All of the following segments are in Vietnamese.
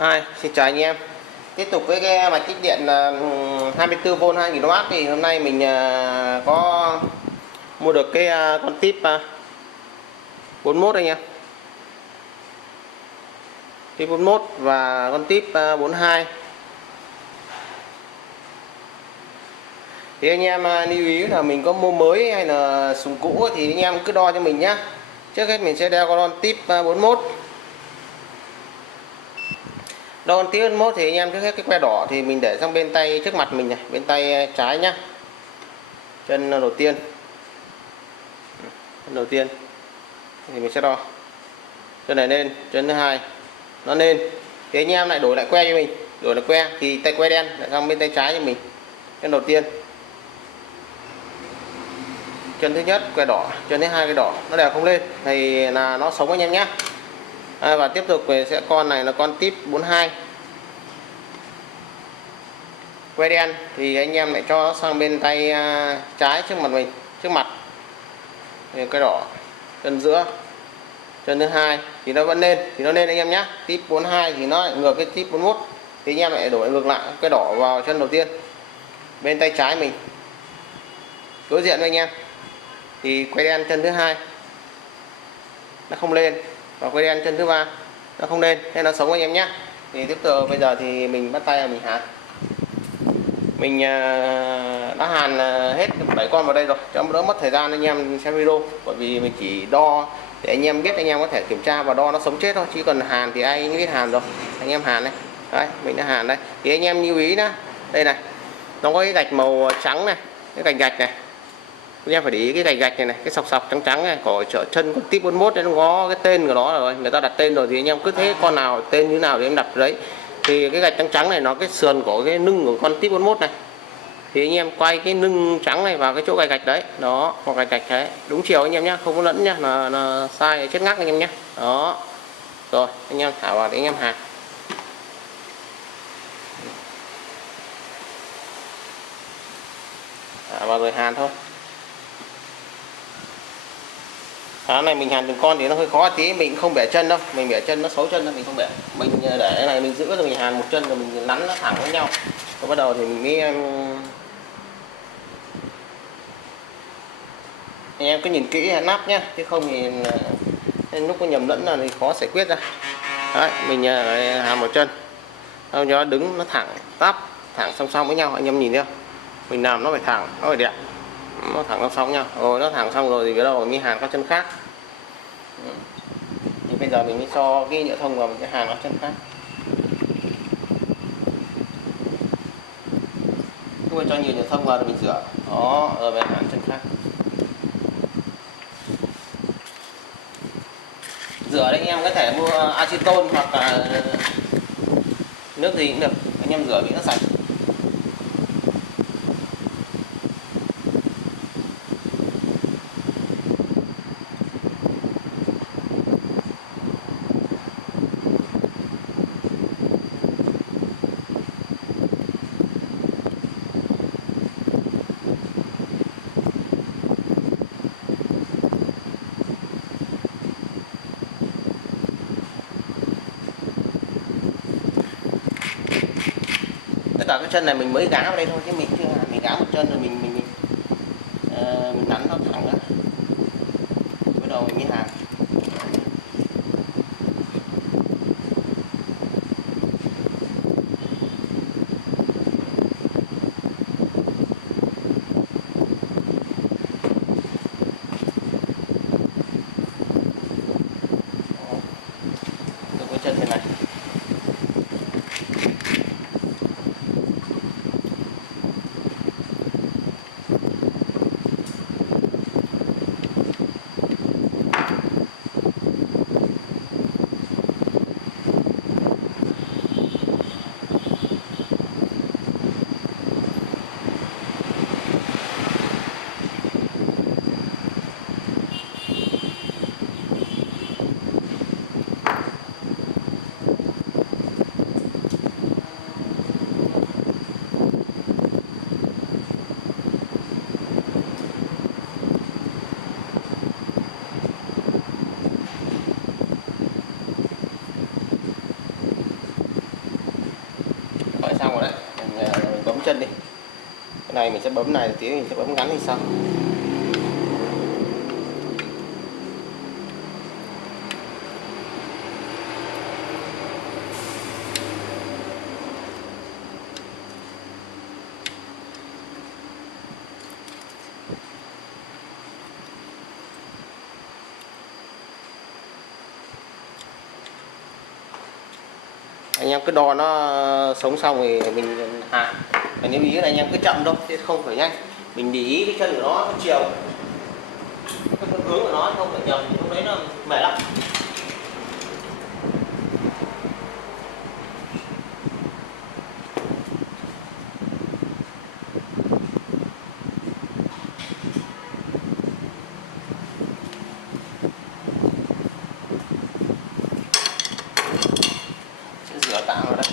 Hi, xin chào anh em. Tiếp tục với cái mạch kích điện 24V 2000W thì hôm nay mình có mua được cái con tip 41 anh em. Tip 41 và con tip 42. Thì anh em lưu ý là mình có mua mới hay là súng cũ thì anh em cứ đo cho mình nhá. Trước hết mình sẽ đeo con tip 41. Đo con tip 41 thì anh em trước hết cái que đỏ thì mình để sang bên tay trước mặt mình này, bên tay trái nhá. Chân đầu tiên. Chân đầu tiên thì mình sẽ đo. Chân này lên, chân thứ hai nó lên. Thì anh em lại đổi lại que cho mình, đổi lại que thì tay que đen lại sang bên tay trái cho mình. Chân đầu tiên. Chân thứ nhất que đỏ, chân thứ hai cái đỏ nó đều không lên thì là nó sống anh em nhé. Và tiếp tục về sẽ con này là con tip 42. Que đen thì anh em lại cho sang bên tay trái trước mặt mình, trước mặt thì cái đỏ, chân giữa, chân thứ hai thì nó vẫn lên, thì nó lên anh em nhé. Tip 42 thì nó lại ngược cái tip 41 thì anh em lại đổi ngược lại cái đỏ vào chân đầu tiên bên tay trái mình đối diện với anh em thì que đen chân thứ hai nó không lên và que đen chân thứ ba nó không lên, nên nó sống anh em nhé. Thì tiếp tục bây giờ thì mình bắt tay mình hàn. Mình đã hàn hết 7 con vào đây rồi cho đỡ mất thời gian anh em xem video, bởi vì mình chỉ đo để anh em biết, anh em có thể kiểm tra và đo nó sống chết thôi, chứ còn hàn thì ai biết hàn rồi. Anh em hàn đây, đấy mình đã hàn đây thì anh em lưu ý nhá, đây này nó có cái gạch màu trắng này, cái gạch gạch này anh em phải để ý cái gạch gạch này, cái sọc sọc trắng trắng này của chợ chân con tip 41 nó có cái tên của nó rồi, người ta đặt tên rồi thì anh em cứ thế con nào tên như nào thì em đặt đấy. Thì cái gạch trắng trắng này nó cái sườn của cái lưng của con tip 41 này, thì anh em quay cái lưng trắng này vào cái chỗ gạch gạch đấy, đó hoặc gạch gạch đấy đúng chiều anh em nhé, không có lẫn nhá, là sai chết ngắc anh em nhé. Đó rồi anh em thả vào để anh em hàn. Thả vào rồi hàn thôi. Cái này mình hàn từng con thì nó hơi khó tí, mình không bẻ chân đâu, mình bẻ chân nó xấu chân, mình không bẻ, mình để cái này mình giữ rồi mình hàn một chân rồi mình nắn nó thẳng với nhau, rồi bắt đầu thì mình mới anh em cứ nhìn kỹ nắp nhá, chứ không thì lúc có nhầm lẫn là thì khó giải quyết ra. Đấy mình hàn một chân cho nó đứng nó thẳng tắp thẳng song song với nhau, anh em nhìn thấy không, mình làm nó phải thẳng, nó phải đẹp, nó thẳng song song nhau rồi, nó thẳng xong rồi thì bắt đầu mình hàn các chân khác. Thì bây giờ mình mới cho cái nhựa thông vào, mình sẽ hàn các chân khác. Khi mà cho nhiều nhựa thông vào thì mình rửa, đó rồi mình hàn chân khác. Rửa đấy anh em có thể mua acetone hoặc là nước gì cũng được, anh em rửa bị nó sạch. Tất cả cái chân này mình mới gá vào đây thôi, chứ mình chưa mình gá một chân rồi mình nắn nó thẳng ra, bắt đầu mình mới hàn. Cái chân thế này Vậy xong rồi đấy, mình bấm chân đi. Cái này mình sẽ bấm này, tí mình sẽ bấm ngắn thì xong. Anh em cứ đo nó sống xong thì mình hạ. Còn nếu ý là anh em cứ chậm thôi, chứ không phải nhanh. Mình để ý cái chân của nó chiều, cái hướng của nó không phải nhầm, lúc đấy nó mệt lắm. Sẽ rửa tạm vào đây.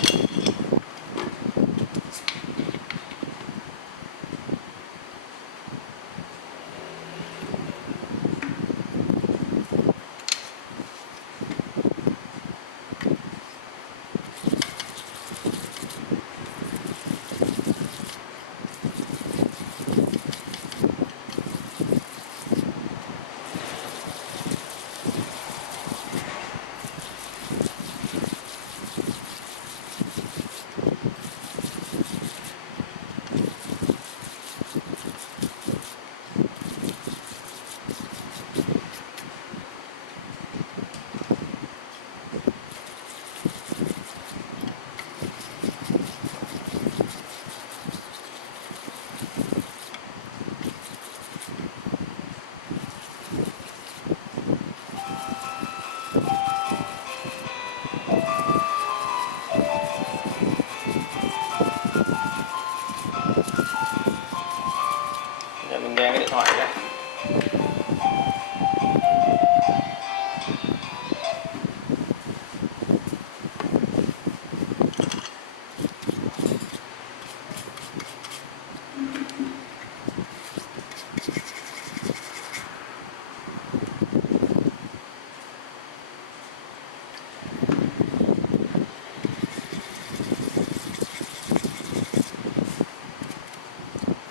Để mình nghe cái điện thoại nhé.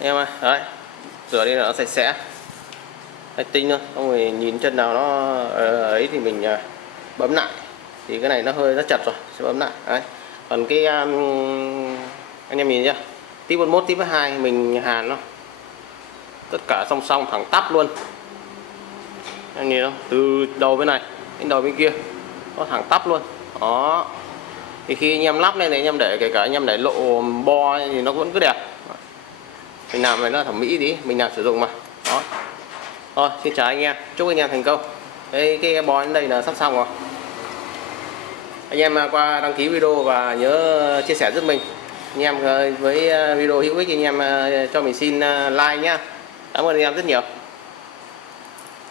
Em ơi, đấy, rửa đi là nó sạch sẽ, sạch tinh thôi. Không rồi nhìn chân nào nó ấy thì mình bấm lại. Thì cái này nó hơi chặt rồi, sẽ bấm lại. Đấy. Còn cái anh em nhìn nhá, tiếp 41, tiếp 2 mình hàn nó tất cả song song thẳng tắp luôn. Anh nhìn không? Từ đầu bên này đến đầu bên kia nó thẳng tắp luôn. Đó. Thì khi anh em lắp lên này, anh em để kể cả anh em để lộ bo thì nó vẫn cứ đẹp. Mình làm này nó thẩm mỹ tí, mình làm sử dụng mà. Đó. Thôi, xin chào anh em, chúc anh em thành công. Đây, cái bo đến đây là sắp xong rồi. Anh em qua đăng ký video và nhớ chia sẻ giúp mình. Anh em với video hữu ích, anh em cho mình xin like nhá. Cảm ơn anh em rất nhiều.